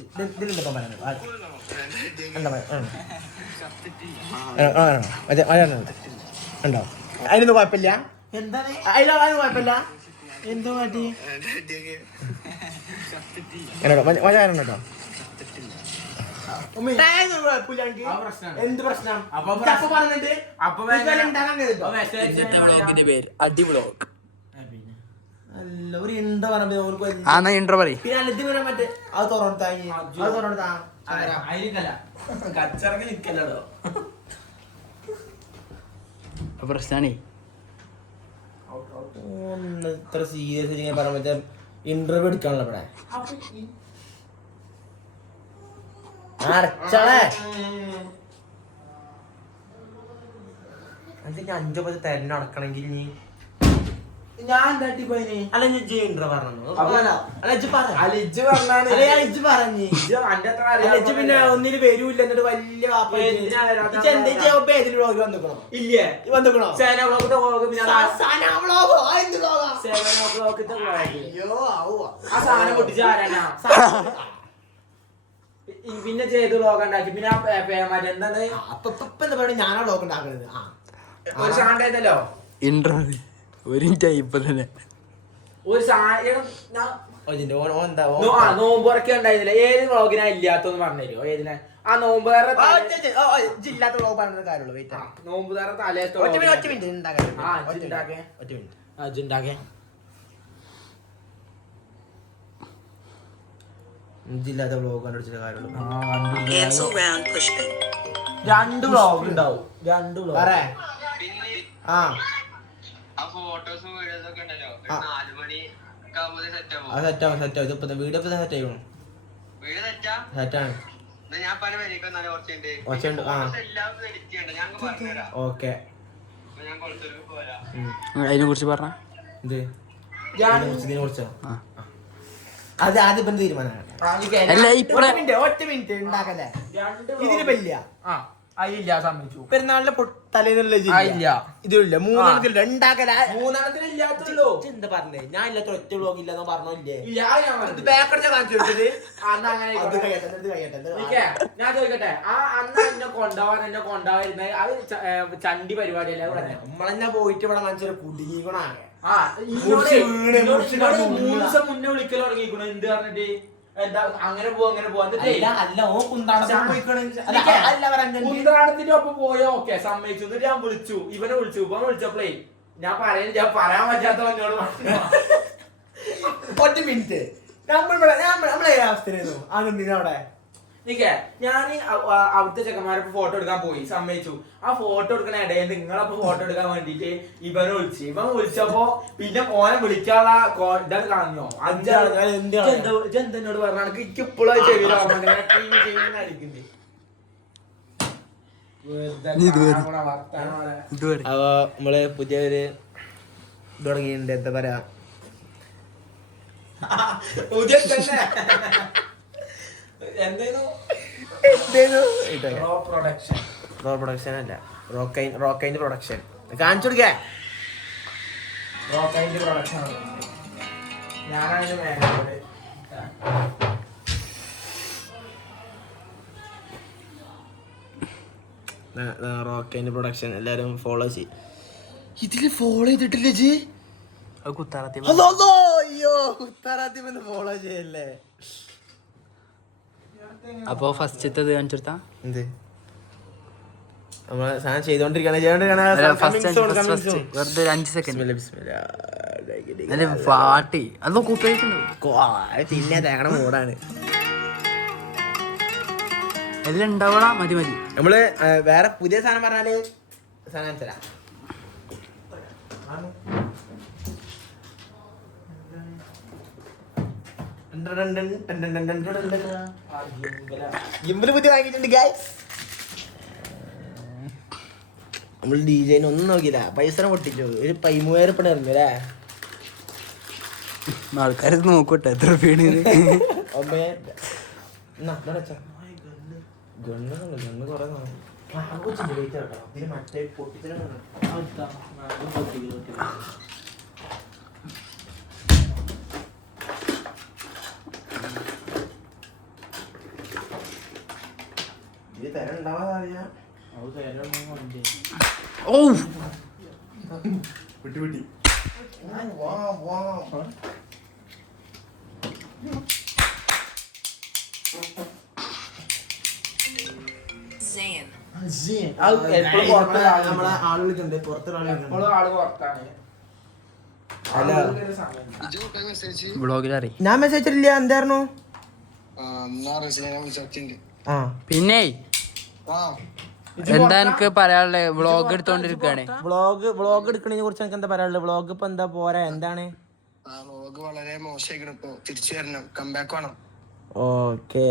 ഇതിലെന്തൊക്കെ പറയുന്നത് ഉണ്ടോ? അതിനൊന്നും കുഴപ്പമില്ല. എന്താണ് അതിന് കുഴപ്പമില്ല. എന്തോ മാറ്റി കേട്ടോ. എന്ത് പ്രശ്നം പറഞ്ഞിട്ട് അടി വ്ളോഗ്. ഒരു ഇൻട്രോ പറയുമ്പോ ഇൻട്രോ പറയും. പിന്നെ ഇത് വരാൻ മറ്റേ അത് തുറന്നെടുത്താ കച്ചറക്ക് നിക്കല്ലോ പ്രശ്നാണേ. ഇത്ര സീരിയസ് പറയാൻ മറ്റേ ഇന്റർവ്യൂ എടുക്കാണല്ലോ ഇവിടെ. അടച്ചളേ അതിന് 5 പത്ത് തരണം അടക്കണമെങ്കിൽ നീ ഞാൻ തട്ടിപ്പോയിനി. അല്ല ഇജ്ജ് ഇന്റർവ്യൂ പറഞ്ഞു. പിന്നെ ഒന്നിന് വരൂല്ല. എന്നിട്ട് വലിയ വന്നിക്കണോ? ഇല്ലേ വന്നിക്കണോ? പിന്നെ ചെയ്ത് വ്ളോഗ് ഉണ്ടാക്കി. പിന്നെ എന്താണ് അപ്പൊ എന്താ പറയുക? ഞാനാ വ്ളോഗ് ഉണ്ടാക്കുന്നത്. ഒരു സാണ്ടല്ലോ ഇന്റർവ്യൂ ഒരു ടൈപ്പ് തന്നെ. ഒരു നോമ്പുറക്കെ ഉണ്ടായിരുന്നില്ല. ഏത് വ്ളോഗിനാ ഇല്ലാത്തൊന്ന് പറഞ്ഞുതരുമോ? ഏതിനാ ആ നോമ്പുകാരുടെ ജില്ലാത്ത വ്ളോഗ് പറഞ്ഞ കാര്യമുള്ളൂ. നോമ്പുകാരുടെ തലേത്തെ ജില്ലാത്ത വ്ളോഗ് കണ്ടുപിടിച്ചിട്ട് കാര്യമുള്ളൂ. 2 വ്ളോഗ് ഉണ്ടാവും. 2 വ്ളോഗ് വീഡിയോ സെറ്റ് ആയിക്കണു. സെറ്റാണ്. ഓക്കെ അതിനെ കുറിച്ച് പറഞ്ഞ ഇത് ഇതിനെ കുറിച്ചോ? അത് ആദ്യം തീരുമാനമാണ്. ഒറ്റ മിനിറ്റ് ഉണ്ടാക്കല്ലേ. ഇതിന് വലിയ അതില്ല സമ്മതിച്ചു. പെരുന്നാളിന്റെ തലേന്നുള്ള ഇതില്ല. 3 ഉണ്ടാക്കല. 3 എന്താ പറഞ്ഞേ? ഞാൻ ഇല്ലാത്ത ഒറ്റ വ്ളോഗ് ഇല്ലെന്നോ പറഞ്ഞില്ലേ? ഞാൻ ചോദിക്കട്ടെ, ആ അന്ന് എന്നെ കൊണ്ടുപോകാൻ അത് ചണ്ടി പരിപാടിയല്ല. നമ്മളെന്നെ പോയിട്ട് ഇവിടെ മനസ്സിൽ കുടുങ്ങിക്കണ. 3 ദിവസം മുന്നേ വിളിക്കൽ തുടങ്ങിക്കണു. എന്ത് പറഞ്ഞിട്ട് എന്താ അങ്ങനെ പോവാ കുന്ത്രാടത്തിന്റെ ഒപ്പം പോയോ? ഓക്കെ സമ്മതിച്ചു. എന്നിട്ട് ഞാൻ വിളിച്ചു. ഇവനെ വിളിച്ചപ്പോഴേ ഞാൻ പറയാൻ പറ്റാത്ത ഒറ്റ മിനിറ്റ്. നമ്മളെ അവസ്ഥയിലായിരുന്നു അതെന്തിനവിടെ ഞാൻ അവിടുത്തെ ചെക്കന്മാരൊപ്പം ഫോട്ടോ എടുക്കാൻ പോയി. സമ്മതിച്ചു. ആ ഫോട്ടോ എടുക്കണ ഇടയിൽ നിങ്ങളപ്പോ ഫോട്ടോ എടുക്കാൻ വേണ്ടിട്ട് ഇവൻ വിളിച്ചപ്പോ പിന്നെ ഓനെ വിളിക്കാനുള്ള ഇതാണ് കളഞ്ഞോ? എന്തെന്നോട് പറഞ്ഞ എനിക്ക് ഇപ്പോഴും ചെവിയിലാവുന്നുണ്ട്. നമ്മള് പുതിയൊരു തുടങ്ങിയിട്ടുണ്ട്. എന്താ പറയാ, പ്രൊഡക്ഷൻ അല്ല, റോക്കൈൻഡ് പ്രൊഡക്ഷൻ കാണിച്ചു കൊടുക്കേ. റോക്കൈൻഡ് പ്രൊഡക്ഷൻ എല്ലാരും ഫോളോ ചെയ്യും. ഇതില് ഫോളോ ചെയ്തിട്ടില്ല ജി? കുത്താറാത്തിന്ന് ഫോളോ ചെയ്യല്ലേ? അപ്പൊ ഫസ്റ്റത്തത് കാണിച്ചെടുത്താ എന്ത് നമ്മള് സാധനം ചെയ്തോണ്ടിരിക്കണ വെറുതെ 5 സെക്കൻഡ് പാട്ടി അതോ പിന്നെ തേങ്ങണ മൂടാണ്. എല്ലാം ഉണ്ടാവണ മതി. നമ്മള് വേറെ പുതിയ സാധനം പറഞ്ഞാല് സാധനം തരാം. ജിമ്മില് പുതിയ വാങ്ങിയിട്ടുണ്ട് ഗൈസ്. നമ്മൾ ഡിജൈന് ഒന്നും നോക്കിയില്ല, പൈസ പൊട്ടിച്ചു. ഒരു 13,000 ഉറുപ്പിക ഇറങ്ങി അല്ലേ? ആൾക്കാര് നോക്കട്ടെ എത്ര രൂപയാണ്. ഓ വിട്ടി നമ്മളെ ആള് വിളിക്കണ്ടേ പുറത്തൊരാളെ എപ്പോഴും ആള് പുറത്താണ്. വ്ളോഗിലറി ഞാൻ മെസ്സേജ് ഇല്ല എന്തായിരുന്നു പിന്നെ എന്താ എനിക്ക് പറയാനുള്ളത്? വ്ളോഗ് എടുത്തോണ്ടിരിക്കാണ്. വ്ളോഗ് എടുക്കണതിനെ കുറിച്ച് എനിക്ക് എന്താ പറയാനുള്ളത്? വ്ളോഗ് ഇപ്പൊ എന്താ പോരാ എന്താണ്? വളരെ മോശമായിക്കണ് ഇപ്പൊ. തിരിച്ചു വരണം, കംബാക്ക് വേണം. ഓക്കെ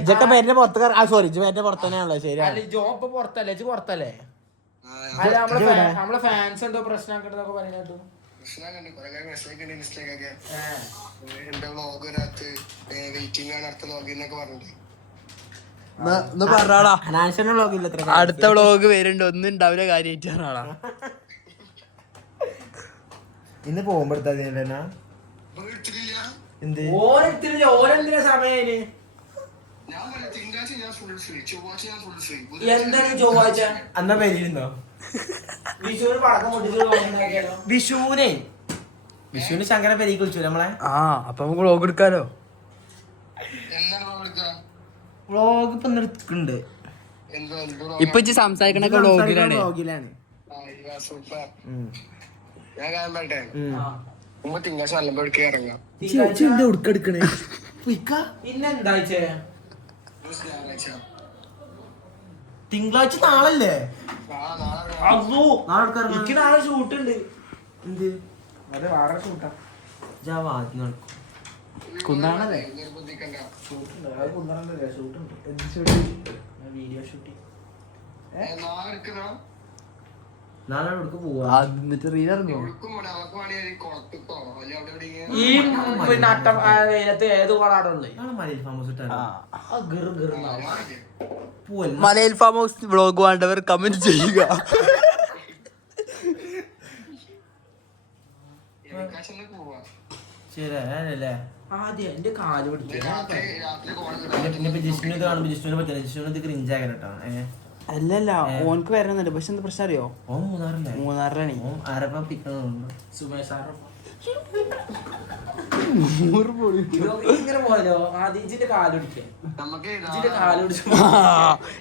ഇജൊക്കെ പേരിന്റെ പുറത്ത് സോറി ഇജ് പേരിന്റെ പുറത്ത് തന്നെയാണല്ലോ. ശരിയാണ്. അല്ല ജോബ് പുറത്തല്ലേ, ഇജ്ജ് പുറത്തല്ലേ? അല്ല നമ്മളെ ഫാൻസ് എന്തോ പ്രശ്നമാക്കണ്ടെന്നൊക്കെ പറയുന്നത്. പ്രശ്നമാക്കണ്ട്, കുറെ മെസ്സേജ് ഇൻസ്റ്റൊക്കെ എന്റെ വ്ളോഗിനകത്ത് വെയിറ്റിംഗ് ആണ് അടുത്ത വ്ളോഗിന്നൊക്കെ പറഞ്ഞിട്ട്. പറഞ്ഞാളാ നാഷണൽ വ്ളോഗ് ഇല്ല ഇത്ര. അടുത്ത വ്ളോഗ് വരുന്നുണ്ട്, ഒന്നും ഉണ്ടാവില്ല കാര്യമായിട്ട് പറഞ്ഞാളാ. ഇന്ന് പോകുമ്പോഴത്തെ എന്ത് ഓരെടുത്തില്ല, ഓരെന്തിനാ സമയം? ഞാൻ പറയാം, തിങ്കളാഴ്ച ഞാൻ ഫുൾ ഫ്രീ, ചൊവ്വാഴ്ച ഞാൻ ഫുൾ ഫ്രീ. എന്താണ് ചൊവ്വാഴ്ച? അന്നാ പേരിരുന്നോ? വിഷുവിന് പടക്കം പൊട്ടിച്ചാലോ? വിഷുവിന് ശങ്കര പെരീക്ക് വിളിച്ചു നമ്മളെ. ആ അപ്പൊ നമുക്ക് വ്ളോഗ് എടുക്കാലോ. എന്നാണ് വിളിക്കുക? വ്ളോഗ് ഇപ്പൊ എടുക്കുന്നുണ്ട്. ഇപ്പൊ ഇജ്ജ് സംസാരിക്കണൊക്കെ വ്ളോഗിലാണ്. സൂപ്പർ. ഞാൻ കാര്യം പറയട്ടെ, മുമ്പ് തിങ്കളാഴ്ച നല്ലപ്പോൾ എടുക്കുക ഇറങ്ങാം. ഉടുക്കെടുക്കണേ പിന്നെന്താഴ്ച? തിങ്കളാഴ്ച നാളല്ലേ? അയ്യോ, എനിക്ക് നാളെ ഷൂട്ട് ഉണ്ട്. എന്ത് അത് വേറെ ഷൂട്ടാ. കുന്നാണല്ലേ നിർബന്ധിക്കണ്ട. ഷൂട്ടുണ്ട്, അത് കുന്നറല്ലേ ഷൂട്ടുണ്ട്. വീഡിയോ ഷൂട്ടിങ് നാളെ എടുക്കണോ? നാളെ എവിടേക്ക് പോവാ? എന്നിട്ട് റീലിറങ്ങോ? ഒഴുക്കും വേണം, നമുക്ക് വേണമെങ്കിൽ കുളത്തിക്കോ അല്ലെ അവിടെ എവിടെയെങ്കിലും. ഈ പിന്നെ അട്ട വെയിലത്ത് ഏത് കോളാടുള്ളത്? നാളെ മലയിൽ ഫാമസ് ഇട്ടാണ്. പോവല്ല. മലയിൽ ഫാം ഹൗസ് വ്ളോഗ് വേണ്ടവർ കമന്റ് ചെയ്യുക. എനിക്കാശന്ന് പോവാ. ശരി അല്ലേ? ആദ്യം എന്റെ കാല് പിടിക്കുക. രാത്രി കോള് ഇനിയിപ്പോ ജിഷ്ണു ഇത് കാണുമ്പോ ജിഷ്ണുവിനെ പറ്റില്ല. ജിഷ്ണു ഇത് ക്രിഞ്ചാകാൻ കേട്ടോ. അല്ലല്ല ഓനക്ക് വരണമെന്നുണ്ട്, പക്ഷെ എന്താ പ്രശ്നം അറിയോ? ഓ മൂന്നാറല്ലേ? മൂന്നാറിലാണ്. ഓ ആരപ്പ പിക്കണുണ്ട്. സുമേഷ് സാറ് ഇങ്ങനെ പോയാലോ? ആദ്യം ഇജിന്റെ കാല് പിടിക്കുക. നമുക്ക് ഇജിന്റെ കാല് പിടിച്ചു.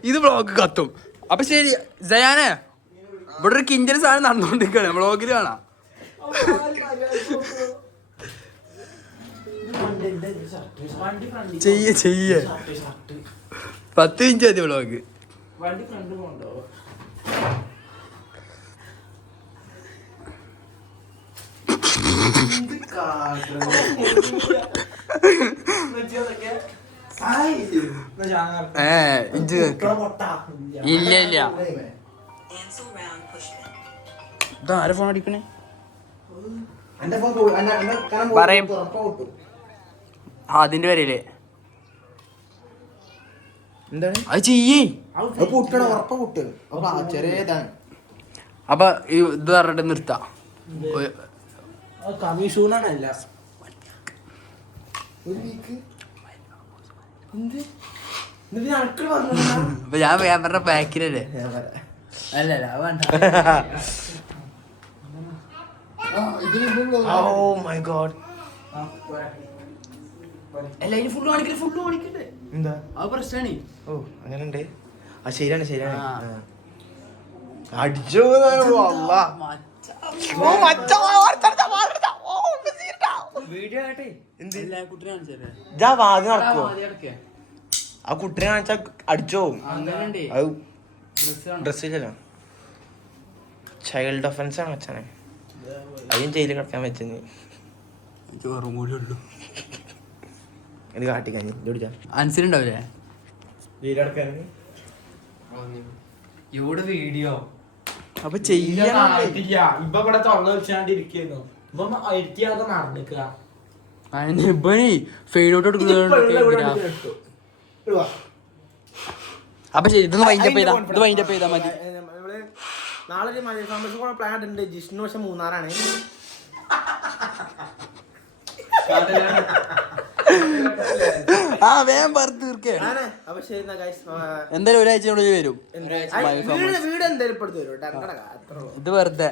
ഇത് വ്ളോഗ് കത്തും. അപ്പൊ ശരി ജയാനെ, ഇവിടെ ഒരു കിഞ്ചൽ സാധനം നടന്നുകൊണ്ടിരിക്കുകയാണ്, വ്ളോഗിൽ കാണാം. ചെയ്യേ 10 മിനിറ്റ് മതി വ്ളോഗ്. വണ്ടി ഫ്രണ്ട് പോണ്ടോ? ഇല്ല ഇതാരെ ഫോൺ അടിക്കണേ? പറയും. അതിന്റെ വരയില്ലേ എന്താണ് അത് ചെയ്യേ. പൊട്ടണ ഉറപ്പ പൊട്ട്. ചെറിയതാണ്. അപ്പൊ ഇത് പറഞ്ഞിട്ട് നിർത്താം. കമ്മീഷൂണല്ല അപ്പൊ ഞാൻ പറഞ്ഞ പാക്കിലല്ലേ? അല്ലല്ല വേണ്ട. Oh my god. എല്ലാരും ഫുള്ള് കാണിക്കണ്ടേ? എന്താ അത് പ്രശ്നമാണ്. ഓ അങ്ങനുണ്ട്. ആ ശരിയാണ്. ആ. അടിച്ചോ വീഡിയോ ആയിട്ടേ എല്ലാ കുട്ടിനെ കാണിച്ചല്ലേ? വാദ്യം നടക്കുവോ? ആ കുട്ടിനെ കാണിച്ചാ അടിച്ചോ? അങ്ങനെയുണ്ട്. അത് ഡ്രസ് ഇല്ലല്ലോ. ചൈൽഡ് ഒഫൻസ് ആണ് വെച്ചാണ്. അതിന് ജയിലിൽ കിടക്കാൻ വെച്ചത്. എനിക്ക് വെറും കൂടി ഉള്ളു. ഇത് കാട്ടിക്കാഞ്ഞു അനുസരിണ്ടാവില്ലേ? ഇവിടെ വീഡിയോ അപ്പൊ ചെയ്യണം. ഇപ്പൊ ഇവിടെ തുറന്നു വെച്ചാണ്ടിരിക്കുന്നു. ഇപ്പൊ അരിക്കാതെ നടന്നിക്കുക. ഫെയിലോട്ട് എടുക്കുന്നത്. അപ്പൊ ശരി, ഇതൊന്ന് വൈൻഡപ്പ് ചെയ്താ മതി. നാളെ ഒരു മലയാള ഫാമസ് കൂടെ പ്ലാൻ ഉണ്ട്. ജിഷ്ണു പക്ഷെ മൂന്നാറാണ്. ആ വേഗം പറത്ത് തീർക്കേ. അപ്പൊ ശരി എന്നാ guys. എന്തായാലും ഒരാഴ്ചയോടെ വരും. വീട് എന്തായാലും ഇപ്പൊ എടുത്ത് വരും. ഇത് വെറുതെ.